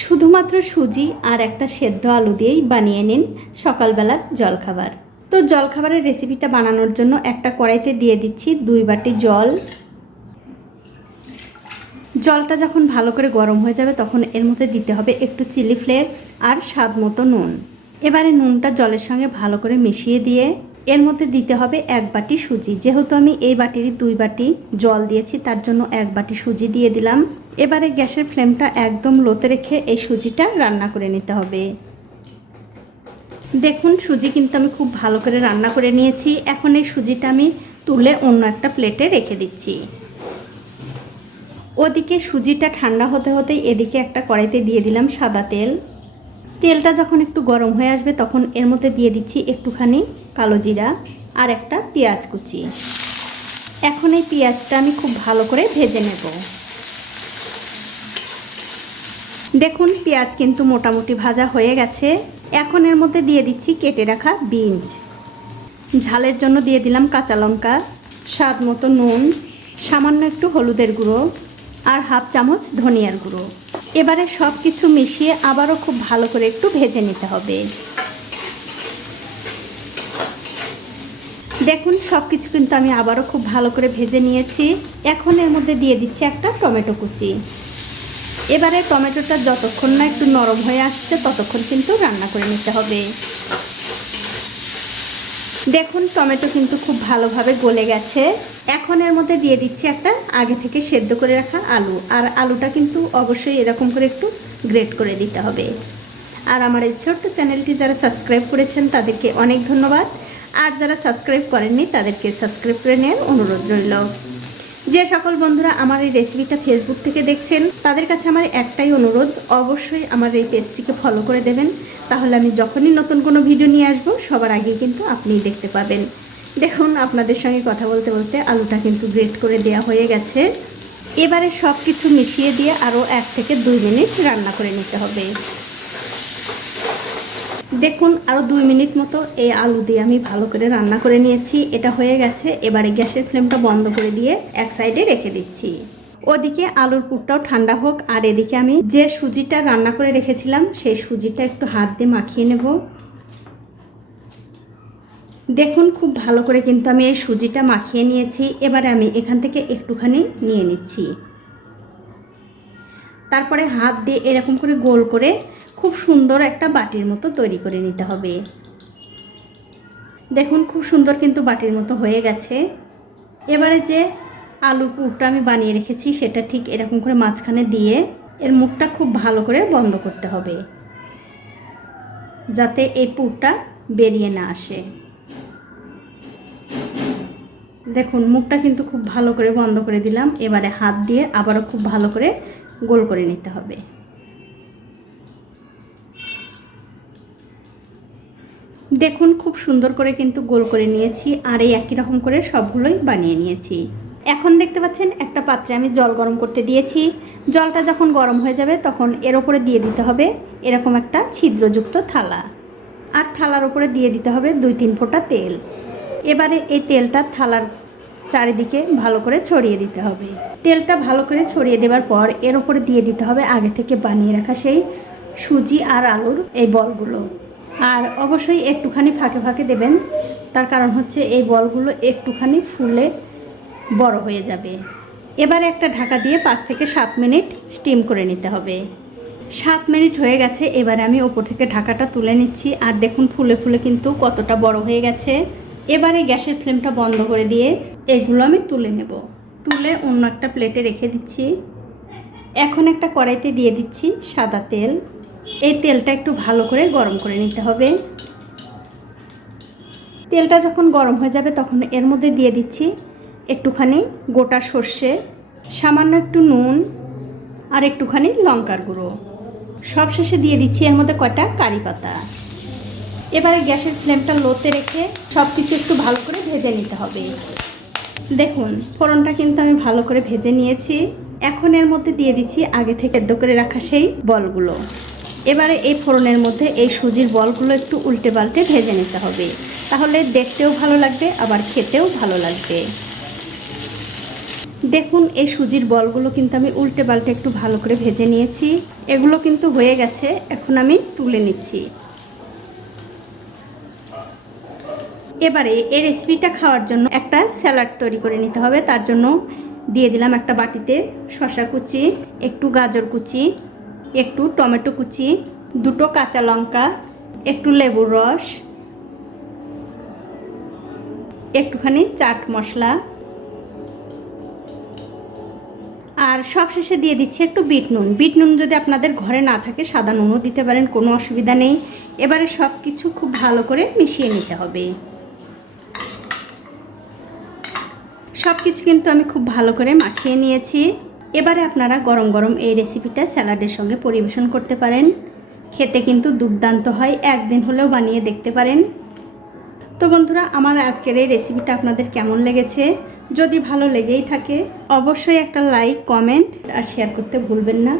শুধুমাত্র সুজি আর একটা সেদ্ধ আলু দিয়েই বানিয়ে নিন সকালবেলার জলখাবার। তো জলখাবারের রেসিপিটা বানানোর জন্য একটা কড়াইতে দিয়ে দিচ্ছি দুই বাটি জল। জলটা যখন ভালো করে গরম হয়ে যাবে তখন এর মধ্যে দিতে হবে একটু চিলি ফ্লেক্স আর স্বাদ মতো নুন। এবারে নুনটা জলের সঙ্গে ভালো করে মিশিয়ে দিয়ে এর মধ্যে দিতে হবে এক বাটি সুজি। যেহেতু আমি এই বাটিরই দুই বাটি জল দিয়েছি, তার জন্য এক বাটি সুজি দিয়ে দিলাম। এবারে গ্যাসের ফ্লেমটা একদম লোতে রেখে এই সুজিটা রান্না করে নিতে হবে। দেখুন, সুজি কিন্তু আমি খুব ভালো করে রান্না করে নিয়েছি। এখন এই সুজিটা আমি তুলে অন্য একটা প্লেটে রেখে দিচ্ছি। ওদিকে সুজিটা ঠান্ডা হতে হতেই এদিকে একটা কড়াইতে দিয়ে দিলাম সাদা তেল। তেলটা যখন একটু গরম হয়ে আসবে, তখন এর মধ্যে দিয়ে দিচ্ছি একটুখানি কালো জিরা আর একটা পেঁয়াজ কুচি। এখন এই পেঁয়াজটা আমি খুব ভালো করে ভেজে নেব। দেখুন, পেঁয়াজ কিন্তু মোটামুটি ভাজা হয়ে গেছে। এখন এর মধ্যে দিয়ে দিচ্ছি কেটে রাখা বিনস। ঝালের জন্য দিয়ে দিলাম কাঁচা লঙ্কা, স্বাদ মতো নুন, সামান্য একটু হলুদের গুঁড়ো আর হাফ চামচ ধনিয়ার গুঁড়ো। এবারে সব কিছু মিশিয়ে আবারও খুব ভালো করে একটু ভেজে নিতে হবে। দেখুন সব কিছু কিন্তু আমি আবারও খুব ভালো করে ভেজে নিয়েছি। এখন এর মধ্যে দিয়ে দিচ্ছি একটা টমেটো কুচি। এবারে টমেটোটা যতক্ষণ না একটু নরম হয়ে আসছে, ততক্ষণ কিন্তু রান্না করে নিতে হবে। দেখুন, টমেটো কিন্তু খুব ভালোভাবে গলে গেছে। এখন এর মধ্যে দিয়ে দিচ্ছি একটা আগে থেকে সেদ্ধ করে রাখা আলু। আর আলুটা কিন্তু অবশ্যই এরকম করে একটু গ্রেট করে দিতে হবে। আর আমার এই ছোট্ট চ্যানেলটি যারা সাবস্ক্রাইব করেছেন, তাদেরকে অনেক ধন্যবাদ। আর যারা সাবস্ক্রাইব করেননি, তাদেরকে সাবস্ক্রাইব করে নেওয়ার অনুরোধ রইল। যে সকল বন্ধুরা আমার এই রেসিপিটা ফেসবুক থেকে দেখছেন, তাদের কাছে আমার একটাই অনুরোধ, অবশ্যই আমার এই পেজটিকে ফলো করে দেবেন। তাহলে আমি যখনই নতুন কোনো ভিডিও নিয়ে আসব, সবার আগে কিন্তু আপনি দেখতে পাবেন। দেখুন, আপনাদের সঙ্গে কথা বলতে বলতে আলুটা কিন্তু গ্রেট করে দেওয়া হয়ে গেছে। এবারে সব কিছু মিশিয়ে দিয়ে আরও এক থেকে দুই মিনিট রান্না করে নিতে হবে। দেখুন আরও দুই মিনিট মতো এই আলু দিয়ে আমি ভালো করে রান্না করে নিয়েছি। এটা হয়ে গেছে। এবারে গ্যাসের ফ্লেমটা বন্ধ করে দিয়ে এক সাইডে রেখে দিচ্ছি। ওদিকে আলুর পুরটাও ঠান্ডা হোক, আর এদিকে আমি যে সুজিটা রান্না করে রেখেছিলাম, সেই সুজিটা একটু হাত দিয়ে মাখিয়ে নেব। দেখুন, খুব ভালো করে কিন্তু আমি এই সুজিটা মাখিয়ে নিয়েছি। এবারে আমি এখান থেকে একটুখানি নিয়ে নিচ্ছি। তারপরে হাত দিয়ে এরকম করে গোল করে খুব সুন্দর একটা বাটির মতো তৈরি করে নিতে হবে। দেখুন, খুব সুন্দর কিন্তু বাটির মতো হয়ে গেছে। এবারে যে আলুর পুরটা আমি বানিয়ে রেখেছি, সেটা ঠিক এরকম করে মাঝখানে দিয়ে এর মুখটা খুব ভালো করে বন্ধ করতে হবে। যাতে এই পুরটা বেরিয়ে না আসে। দেখুন, মুখটা কিন্তু খুব ভালো করে বন্ধ করে দিলাম। এবারে হাত দিয়ে আবারও খুব ভালো করে গোল করে নিতে হবে। দেখুন, খুব সুন্দর করে কিন্তু গোল করে নিয়েছি আর এই একই রকম করে সবগুলোই বানিয়ে নিয়েছি। এখন দেখতে পাচ্ছেন একটা পাত্রে আমি জল গরম করতে দিয়েছি। জলটা যখন গরম হয়ে যাবে তখন এর ওপরে দিয়ে দিতে হবে এরকম একটা ছিদ্রযুক্ত থালা। আর থালার ওপরে দিয়ে দিতে হবে দুই তিন ফোঁটা তেল। এবারে এই তেলটা থালার চারিদিকে ভালো করে ছড়িয়ে দিতে হবে। তেলটা ভালো করে ছড়িয়ে দেওয়ার পর এর ওপরে দিয়ে দিতে হবে আগে থেকে বানিয়ে রাখা সেই সুজি আর আলুর এই বলগুলো। আর অবশ্যই একটুখানি ফাঁকে ফাঁকে দেবেন। তার কারণ হচ্ছে এই বলগুলো একটুখানি ফুলে বড় হয়ে যাবে। এবারে একটা ঢাকা দিয়ে পাঁচ থেকে সাত মিনিট স্টিম করে নিতে হবে। সাত মিনিট হয়ে গেছে, এবারে আমি ওপর থেকে ঢাকাটা তুলে নিচ্ছি। আর দেখুন ফুলে ফুলে কিন্তু কতটা বড় হয়ে গেছে। এবারে গ্যাসের ফ্লেমটা বন্ধ করে দিয়ে এগুলো আমি তুলে নেব। তুলে অন্য একটা প্লেটে রেখে দিচ্ছি। এখন একটা কড়াইতে দিয়ে দিচ্ছি সাদা তেল। এই তেলটা একটু ভালো করে গরম করে নিতে হবে। তেলটা যখন গরম হয়ে যাবে তখন এর মধ্যে দিয়ে দিচ্ছি একটুখানি গোটা সর্ষে, সামান্য একটু নুন আর একটুখানি লঙ্কার গুঁড়ো। সব শেষে দিয়ে দিচ্ছি এর মধ্যে কয়টা কারি পাতা। এবারে গ্যাসের ফ্লেমটা লোতে রেখে সব কিছু একটু ভালো করে ভেজে নিতে হবে। দেখুন, ফোড়নটা কিন্তু আমি ভালো করে ভেজে নিয়েছি। এখন এর মধ্যে দিয়ে দিচ্ছি আগে থেকে সেদ্ধ করে রাখা সেই বলগুলো। এবারে এই ফোড়নের মধ্যে এই সুজির বলগুলো একটু উল্টে পাল্টে ভেজে নিতে হবে। তাহলে দেখতেও ভালো লাগবে, আবার খেতেও ভালো লাগবে। দেখুন, এই সুজির বলগুলো কিন্তু আমি উল্টে পাল্টে একটু ভালো করে ভেজে নিয়েছি। এগুলো কিন্তু হয়ে গেছে, এখন আমি তুলে নিচ্ছি। এবারে এই রেসিপিটা খাওয়ার জন্য একটা স্যালাড তৈরি করে নিতে হবে। তার জন্য দিয়ে দিলাম একটা বাটিতে শসা কুচি, একটু গাজর কুচি একটু টমেটো কুচি, দুটো কাঁচা লঙ্কা, একটু লেবুর রস, একটুখানি চাট মশলা। আর সবশেষে দিয়ে দিচ্ছি একটু বিট নুন। বিট নুন যদি আপনাদের ঘরে না থাকে, সাদা নুনও দিতে পারেন, কোনো অসুবিধা নেই। এবারে সব কিছু খুব ভালো করে মিশিয়ে নিতে হবে। সব কিছু কিন্তু আমি খুব ভালো করে মাখিয়ে নিয়েছি। এবারে আপনারা গরম গরম এই রেসিপিটা স্যালাডের সঙ্গে পরিবেশন করতে পারেন। খেতে কিন্তু দুর্দান্ত হয়, একদিন হলেও বানিয়ে দেখতে পারেন। তো বন্ধুরা, আমার আজকের এই রেসিপিটা আপনাদের কেমন লেগেছে? যদি ভালো লেগেই থাকে, অবশ্যই একটা লাইক কমেন্ট আর শেয়ার করতে ভুলবেন না।